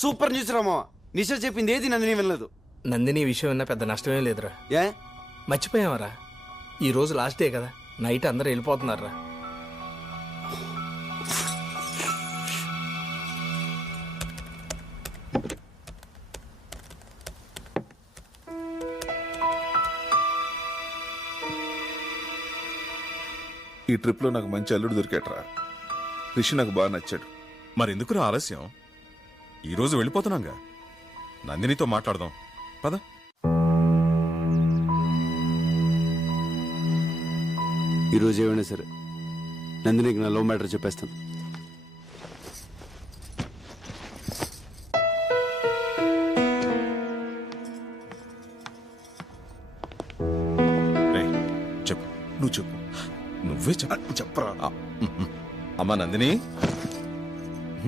Super news Rama. నిషా చెప్పింది ఏది నందిని వినలేదు. నందిని విషయం విన్నా పెద్ద నష్టమే లేదురా. ఏ మర్చిపోయావరా, ఈ రోజు లాస్ట్ డే కదా, నైట్ అందరూ వెళ్ళిపోతున్నారా. ఈ ట్రిప్లో నాకు మంచి అల్లుడు దొరికాట్రా. రిషి నాకు బాగా నచ్చాడు. మరెందుకురా ఆలస్యం? ఈరోజు వెళ్ళిపోతున్నాగా, నందినితో మాట్లాడదాం పద. ఈరోజు ఏమైనా సరే నందినికి నా లవ్ మ్యాటర్ చెప్పేస్తాను. చెప్పు, నువ్వు చెప్పు. నువ్వే చెప్పరా. అమ్మా నందిని,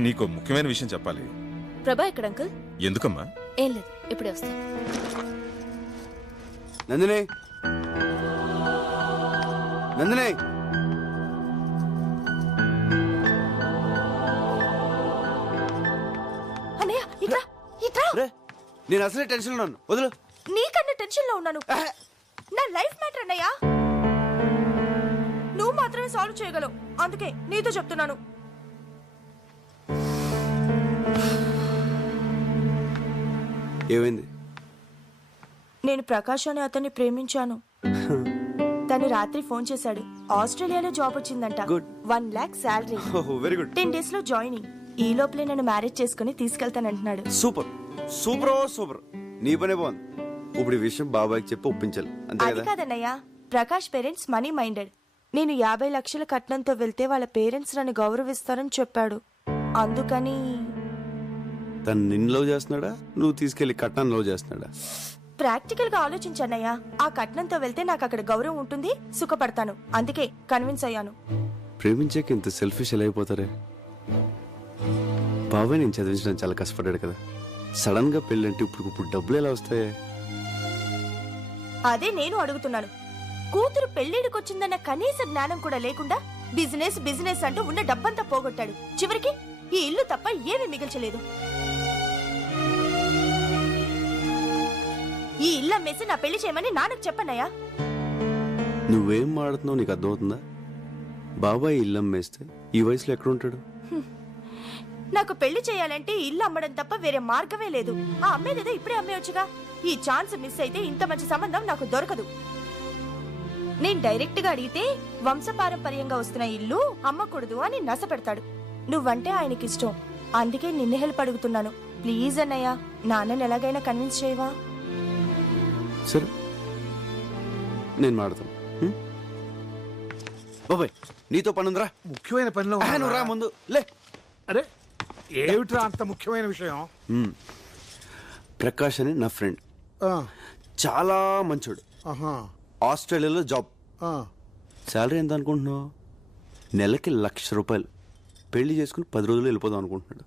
నీకు ముఖ్యమైన విషయం చెప్పాలి. ప్రభా ఎక్కడ అంకుల్? ఎందుకమ్మా? ఏం లేదు, ఇప్పుడే వస్తా. నందిని, నందిని, అన్నయ్య ఇట్రా ఇట్రా. నేను అసలే టెన్షన్ లో ఉన్నాను, వదులు. నీకన్నా టెన్షన్ లో ఉన్నాను. నా లైఫ్ మ్యాటర్ అన్నయ్య, నువ్వు మాత్రమే సాల్వ్ చేయగలవు, అందుకే నీతో చెప్తున్నాను. ఏమైంది? నేను ప్రకాష్ అనే అతన్ని ప్రేమించాను. తను రాత్రి ఫోన్ చేశాడు. ఆస్ట్రేలియాలో జాబ్ వచ్చిందంట. Good. 1 lakh salary. Very good. 10 days లో జాయినింగ్. ఈ లోపలే నన్ను మ్యారేజ్ చేసుకుని తీసుకెళ్తానంటున్నాడు. Super super super. నీ పనే బాగుంది. ఇప్పుడు ఈ విషయం బాబాయ్కి చెప్పి ఒప్పించాలి, అంతే అది కదా? కాదన్నయ్య, ప్రకాష్ పేరెంట్స్ మనీ మైండెడ్. నేను 50 లక్షల కట్నంతో వెళ్తే వాళ్ళ పేరెంట్స్ నన్ను గౌరవిస్తారని చెప్పాడు. అందుకని తను నిన్ను లవ్ చేస్తున్నాడా, నువ్వు తీసుకెళ్లి కట్నాన్ని లవ్ చేస్తున్నాడా? ప్రాక్టికల్ గా ఆలోచించన్నయ్య. ఆ కట్నంతో వెళ్తే నాకు అక్కడ గౌరవం ఉంటుంది, సుఖపడతాను. అందుకే కన్విన్స్ అయ్యాను. ప్రేమించాక ఇంత సెల్ఫిష్ ఎలా అయిపోతారే? బాబాయ్ నేను చదివించడానికి చాలా కష్టపడ్డాడు కదా. సడన్ గా పెళ్ళంటే ఇప్పుడు డబ్బులు ఎలా వస్తాయి? అదే నేను అడుగుతున్నాను. కూతురు పెళ్లిడికొచ్చిందన్న కనీస జ్ఞానం కూడా లేకుండా బిజినెస్ బిజినెస్ అంటూ ఉన్న డబ్బంతా పోగొట్టాడు. చివరికి ఈ ఇల్లు తప్ప ఏమీ మిగిల్చలేదు. ఈ ఇల్లు అమ్మేసి నా పెళ్లి చేయమని నాన్నకు చెప్పన్నయ్యా. నువ్వేం మాడుతున్నావు నీకు అర్థమవుతుందా? బాబాయ్ ఇల్లు అమ్మేస్తే ఈ వయసులో ఎక్కడ ఉంటాడు? నాకు పెళ్లి చేయాలంటే ఇల్లు అమ్మడం తప్ప వేరే మార్గమే లేదు. ఆ అమ్మేదేదో ఇప్పుడే అమ్మేయొచ్చుగా. ఈ ఛాన్స్ మిస్ అయితే ఇంత మంచి సంబంధం నాకు దొరకదు. నేను డైరెక్ట్ గా అడిగితే వంశపారంపర్యంగా వస్తున్న ఇల్లు అమ్మకూడదు అని నస పెడతాడు. నువ్వంటే ఆయనకి ఇష్టం, అందుకే నిన్ను హెల్ప్ అడుగుతున్నాను. ప్లీజ్ అన్నయ్య, నాన్నని ఎలాగైనా కన్విన్స్ చేయవా? సరే నేను మాడతాను. బాబాయ్ నీతో పనుందిరా. ముఖ్యమైన పనిలో నువ్వు రా ముందు లే. అరే ఏమిట్రా అంత ముఖ్యమైన విషయం? ప్రకాష్ అని నా ఫ్రెండ్, ఆ, చాలా మంచోడు. ఆహా, ఆస్ట్రేలియాలో జాబ్. ఆ. శాలరీ ఎంత అనుకుంటున్నావు? నెలకి ₹1,00,000. పెళ్లి చేసుకుని 10 రోజులు వెళ్ళిపోదాం అనుకుంటున్నాడు.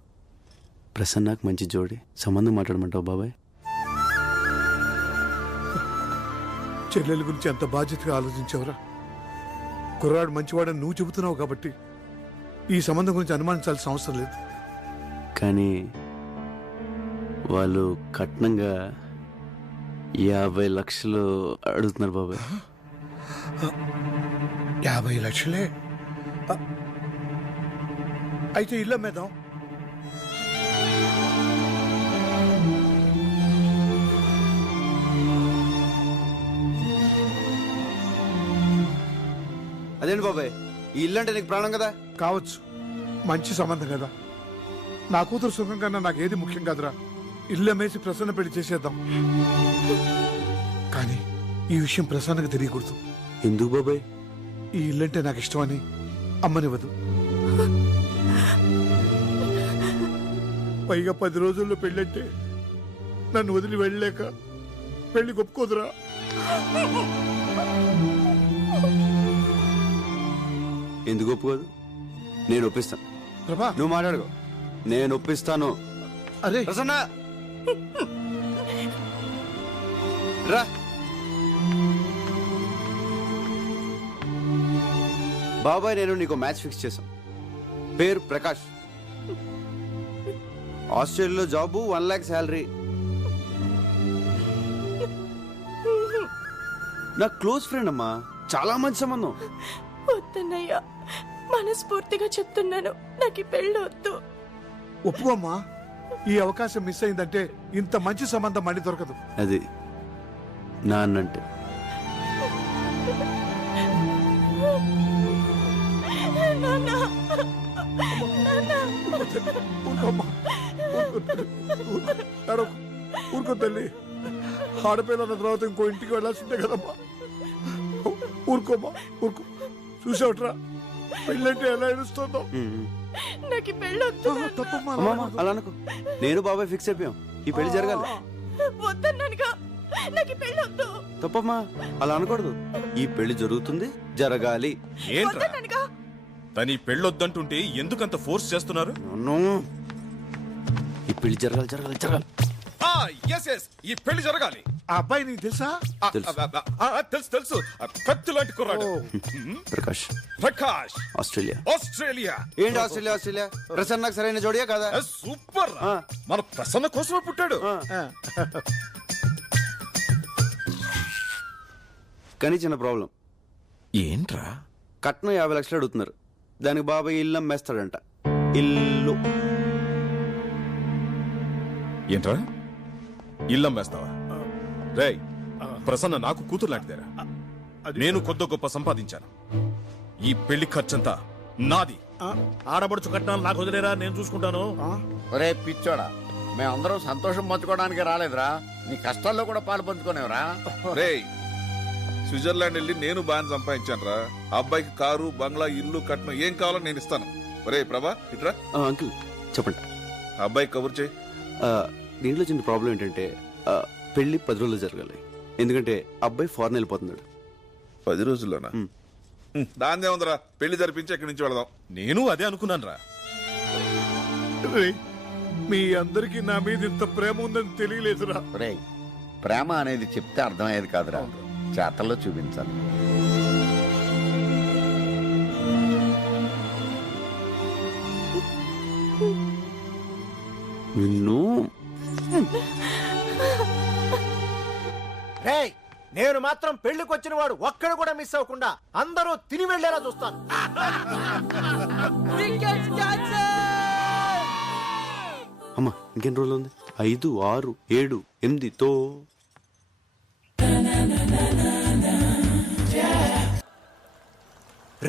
ప్రసన్నకు మంచి జోడి, సంబంధం మాట్లాడమంటావు బాబాయ్? చెల్లెల గురించి ఎంత బాధ్యతగా ఆలోచించావురా. కుర్రాడు మంచివాడని నువ్వు చెబుతున్నావు కాబట్టి ఈ సంబంధం గురించి అనుమానించాల్సిన అవసరం లేదు. కానీ వాళ్ళు కట్నంగా 50 లక్షలు అడుగుతున్నారు బాబాయ్. 50 లక్షలే? అయితే ఇల్లు అమ్మేద్దాం. అదేంటి బాబాయ్, ఈ ఇల్లు అంటే నీకు ప్రాణం కదా? కావచ్చు, మంచి సంబంధం కదా. నా కూతురు సుఖం కన్నా నాకేది ముఖ్యం కాదురా. ఇల్లు అమ్మేసి ప్రసన్న పెళ్లి చేసేద్దాం. కానీ ఈ విషయం ప్రసన్నకు తెలియకూడదు. ఎందుకు బాబాయ్? ఈ ఇల్లంటే నాకు ఇష్టమని అమ్మనివ్వదు. పైగా 10 రోజుల్లో పెళ్ళంటే నన్ను వదిలి వెళ్ళలేక పెళ్లి ఒప్పుకోదురా. ఎందుకు ఒప్పుకోదు? నేను ఒప్పిస్తాను. ప్రభా, నువ్వు మాట్లాడుకో, నేను ఒప్పిస్తాను. అరే ప్రసన్న రా. బాబాయ్ నేను నీకు మ్యాచ్ ఫిక్స్ చేశాం. పేరు ప్రకాష్, ఆస్ట్రేలియాలో జాబు 1 lakh శాలరీ. నా క్లోజ్ ఫ్రెండ్ అమ్మా, చాలా మంచి సంబంధం. వద్దన్నయ్యా, మనస్ఫూర్తిగా చెప్తున్నాను, నాకు ఈ పెళ్ళి వద్దు. ఒప్పుకోమ్మా, ఈ అవకాశం మిస్ అయిందంటే ఇంత మంచి సంబంధం మళ్ళీ దొరకదు. అది నాన్నంటే. ఊరుకోమ్మా, ఊరుకో తల్లి. ఆడపిల్లల తర్వాత ఇంకో ఇంటికి వెళ్ళాల్సిందే కదమ్మా. ఊరుకోమ్మా, ఊరుకో. చూసావుట్రా పెళ్ళంటే ఎలా ఏడుస్తుందో. నాకు ఈ పెళ్ళి వద్దు. తప్పమ్మా, అమ్మమ్మ అలా అనుకో. నేను బాబాయ్ ఫిక్స్ అయిపోయాం, ఈ పెళ్లి జరగాలి. వద్దన్నానుగా, నాకు ఈ పెళ్ళి వద్దు. తప్పమ్మా, అలా అనకూడదు. ఈ పెళ్లి జరుగుతుంది, జరగాలి. ఏంట్రా వద్దన్నానుగా. తని పెళ్ళొద్దంటుంటే ఎందుకంత ఫోర్స్ చేస్తున్నారు? నన్ను ఈ పెళ్లి జరగాలి, జరగాలి, జరగాలి. ఎస్ ఈ పెళ్లి జరగాలి. ఆ అబ్బాయి నీకు తెలుసా? తెలుసు తెలుసు, కత్తి లాంటి కుర్రాడు. ప్రకాష్, ప్రకాష్, ఆస్ట్రేలియా. ఆస్ట్రేలియా. ఏంటి ఆస్ట్రేలియా? ఆస్ట్రేలియా ప్రసన్న సరైన జోడియా కదా? సూపర్. మన ప్రసన్న కోసమే పుట్టాడు. కానీ చిన్న ప్రాబ్లం. ఏంట్రా? కట్నం 50 లక్షలు అడుగుతున్నారు. దానికి బాబాయ్ ఇల్లు అమ్మేస్తాడంట. ఇల్లు. ఏంట్రా ఇల్లమ్మేస్తావా? రేయ్, ప్రసన్న నాకు కూతురు లాంటిదేరా. నేను కొద్ది గొప్ప సంపాదించాను. ఈ పెళ్లి ఖర్చంతా నాది. ఆడబడుచు కట్నాలు నాకు వదిలేరా, నేను చూసుకుంటాను. ఒరే పిచ్చోడా, మేమందరం సంతోషం పంచుకోవడానికి రాలేదురా, నీ కష్టాల్లో కూడా పాలు పంచుకోనేవరా. రేయ్, స్విట్జర్లాండ్ వెళ్ళి నేను బాగా సంపాదించాను రా. అబ్బాయికి కారు, బంగ్లా, ఇల్లు, కట్నం ఏం కావాలో నేను ఇస్తాను. ఒరే ప్రభా, ఇట్రా. అంకుల్ చెప్పండి. అబ్బాయికి కబుర్ చేయి. దీంట్లో చిన్న ప్రాబ్లం ఏంటంటే పెళ్లి 10 రోజులు జరగాలి. ఎందుకంటే అబ్బాయి ఫారెన్ వెళ్ళిపోతున్నాడు. 10 రోజుల్లోనా? దాందే ఉందరా, పెళ్లి జరిపించి ఎక్కడి నుంచి వెళదాం. నేను అదే అనుకున్నాను రా. రేయ్, మీ అందరికి నా మీద ఇంత ప్రేమ ఉందని తెలియలేదురా. ఒరే, ప్రేమ అనేది చెప్తే అర్థమయ్యేది కాదురా, చేతల్లో చూపించాలి. నిన్ను రేయ్, నేను మాత్రం పెళ్లికి వచ్చిన వాడు ఒక్కడు కూడా మిస్ అవ్వకుండా అందరూ తిని వెళ్లేలా చూస్తాను. అమ్మా ఇంకెన్ని రోజులు ఉంది? 5, 6, 7, 8తో.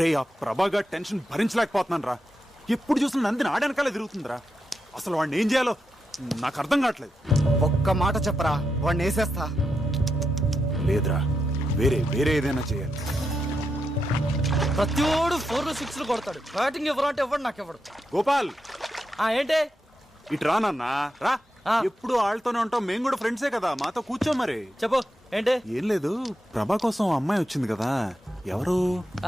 రే, ఆ ప్రభాగా టెన్షన్ భరించలేకపోతున్నాను రా. ఎప్పుడు చూసిన నందిని ఆడనకాలే తిరుగుతుందిరా. అసలు వాడిని ఏం చేయాలో నాకు అర్థం కావట్లేదు. ఒక్క మాట చెప్పరా, వాడిని వేసేస్తా. లేదురా, వేరే ఏదైనా చేయాలి. ప్రతివాడు 4 6 కొడతాడు. బ్యాటింగ్ ఎవరంటే ఎవడు నాకు ఎవడు. గోపాల్, ఏంటి? ఇటు రా నాన్న, రా. ఎప్పుడు వాళ్ళతోనే ఉంటాం, మేము కూడా ఫ్రెండ్సే కదా, మాతో కూర్చో. మరి చెప్పు ఏంటి? ఏం లేదు, ప్రభా కోసం అమ్మాయి వచ్చింది కదా. ఎవరు?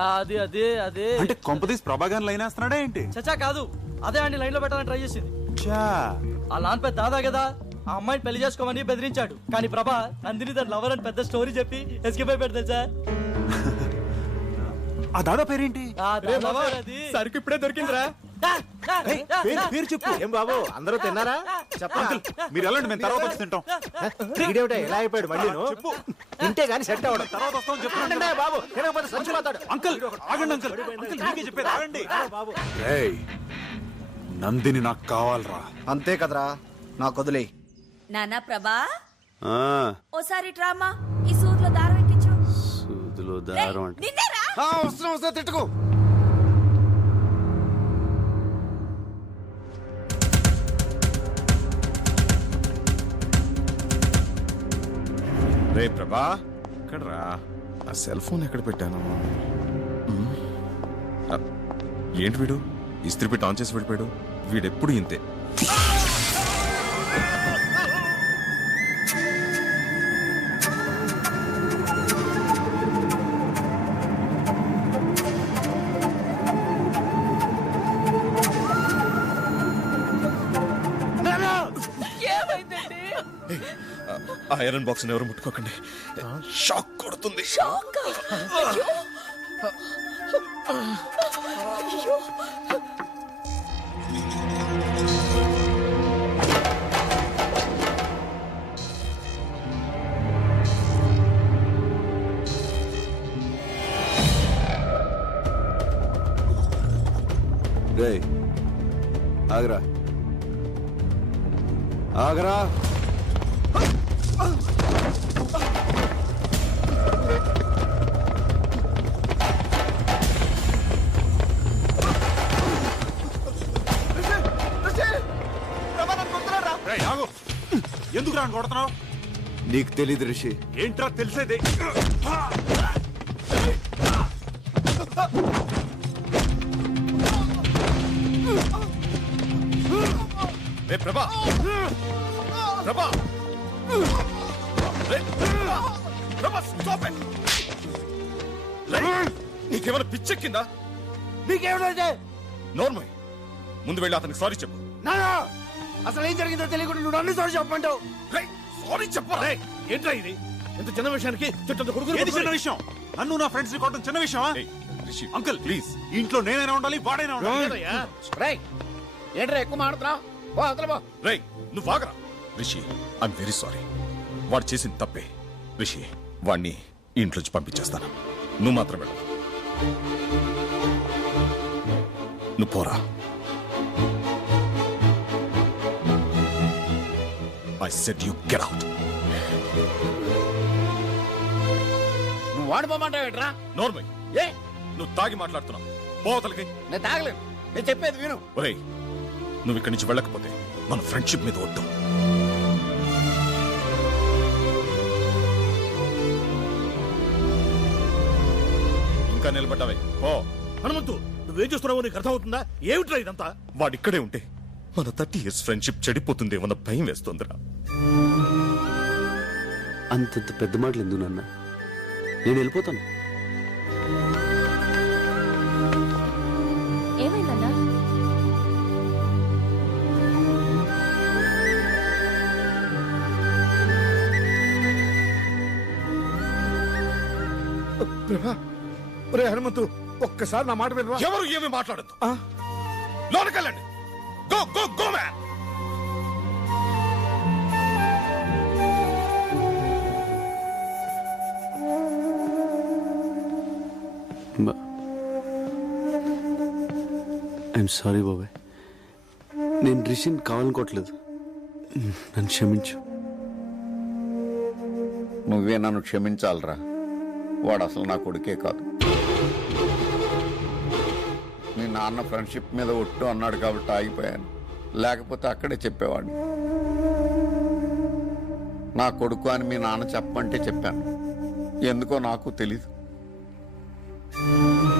అది అదే అదే అంటే కొంపదీసి ప్రభాగాన్ని లైన్ వేస్తున్నాడా ఏంటి? చచ్చా కాదు, అదే అండి లైన్ లో పెట్టాలని ట్రై చేసింది. చా, ఆ లాన్ పెద్ద దాదా కదా, ఆ అమ్మాయిని పెళ్లి చేసుకోమని బెదిరించాడు. కానీ ప్రభా నందిని తన లవర్ అని పెద్ద స్టోరీ చెప్పి ఎస్కేప్ అయిపోయాడు తెలుసా. ఆ దాదా పేరేంటి? సరికి ఇప్పుడే దొరికిందిరా. పేరు చెప్పు. ఏం బాబు, అందరూ తిన్నారా? అంకుల్, మీరు వెళ్ళండి, మేము తర్వాత వచ్చి తింటాం. ఇదేమిటా ఎలా అయిపోయాడు మళ్ళీ? చెప్పు. తింటే గానీ సెట్ అవ్వడం. తర్వాత వస్తాం చెప్పు. ఉండండి బాబు, తినకపోతే చచ్చిపోతాడు. అంకుల్ ఆగండి, అంకుల్ మీకే చెప్పేది ఆగండి. ఏయ్, నందిని నాకు కావాలరా. అంతే కదరా, నాకు వదిలే. నానా ప్రభా, ఆ, ఓసారి డ్రామా ఈ సూదిలో దారం ఎక్కించు. సూదిలో దారం అంటే నిన్నేరా? వస్తున్నా తిట్టుకో. రే ప్రభా, ఎక్కడరా? ఆ సెల్ ఫోన్ ఎక్కడ పెట్టాను? ఏంటి వీడు ఇస్త్రీ పెట్టి ఆన్ చేసి వెళ్ళిపోయాడు? వీడెప్పుడు ఇంతే. ఆ ఐరన్ బాక్స్ ఎవరు ముట్టుకోకండి, షాక్ కొడుతుంది. ఆగరా ఆగరా. రేయ్, ఆగు. ఎందుకు రాని కొడుతున్నావు? నీకు తెలీదు రిషి. ఏంట్రా తెలిసేది? రే ప్రభా, ప్రభా, రే, ప్రభా, stop it. రే, నీకేమైనా పిచ్చెక్కిందా? నీకేమిటైతే నోర్మల్, ముందు వెళ్ళి అతనికి సారీ చెప్పు. నానా అసలు ఏం జరిగిందో తెలియకుండా నువ్వు అన్ని సార్లు చెప్పమంటావు. సారీ చెప్పరా? ఏంట్రా ఇది? ఇంత చిన్న విషయానికి చుట్టూ కొడుకు ఏది చిన్న విషయం? నన్ను నా ఫ్రెండ్స్ ని కొట్టడం చిన్న విషయమా? రిషి, అంకుల్ ప్లీజ్, ఇంట్లో నేనైనా ఉండాలి, వాడైనా ఉండాలి. రేయ్ ఏంట్రా ఎక్కువ మాడుతున్నావు? ఓ అతను బా. రేయ్ నువ్వు ఆగరా. Rishi, I'm very sorry. వాడు చేసింది తప్పే. రిషి, వాడిని ఇంట్లోంచి పంపించేస్తాను. నువ్వు మాత్రం వెళ్ళదు. నువ్వు పోరా. I said you get out. నువ్వు వాడిపోమంటావు ఏంట్రా? నోర్మల్, ఏ నువ్వు తాగి మాట్లాడుతున్నావు. పోతలకి. నేను తాగలేను, నేను చెప్పేది విను. ఒరేయ్, నువ్వు ఇక్కడి నుంచి వెళ్ళకపోతే మన ఫ్రెండ్షిప్ మీద ఒట్టు. ఇంకా నిలబడ్డావే పో. హనుమంతు నువ్వేం చూస్తున్నావో నీకు అర్థమవుతుందా? ఏమిట్రా ఇదంతా? వాడిక్కడే ఉంటే మన 30 years ఫ్రెండ్షిప్ చెడిపోతుందేమన్న భయం వేస్తుందిరా. అంతంత పెద్ద మాటలు ఎందుకు నాన్న? నేను వెళ్ళిపోతాను. ఏమైందన్నా? ఒరే హనుమంతు, ఒక్కసారి నా మాట వినరా? ఎవరు ఏమి మాట్లాడద్దు. లోనకెళ్ళండి. Go go go man. I'm sorry బాబాయ్. నేను రిషిని కావాలనుకోవట్లేదు. నన్ను క్షమించు. నువ్వే నన్ను క్షమించాలరా. వాడు అసలు నా కొడుకే కాదు. మీ నాన్న ఫ్రెండ్షిప్ మీద ఒట్టు అన్నాడు కాబట్టి ఆగిపోయాను, లేకపోతే అక్కడే చెప్పేవాడిని. నా కొడుకు అని మీ నాన్న చెప్పమంటే చెప్పాను. ఎందుకో నాకు తెలీదు.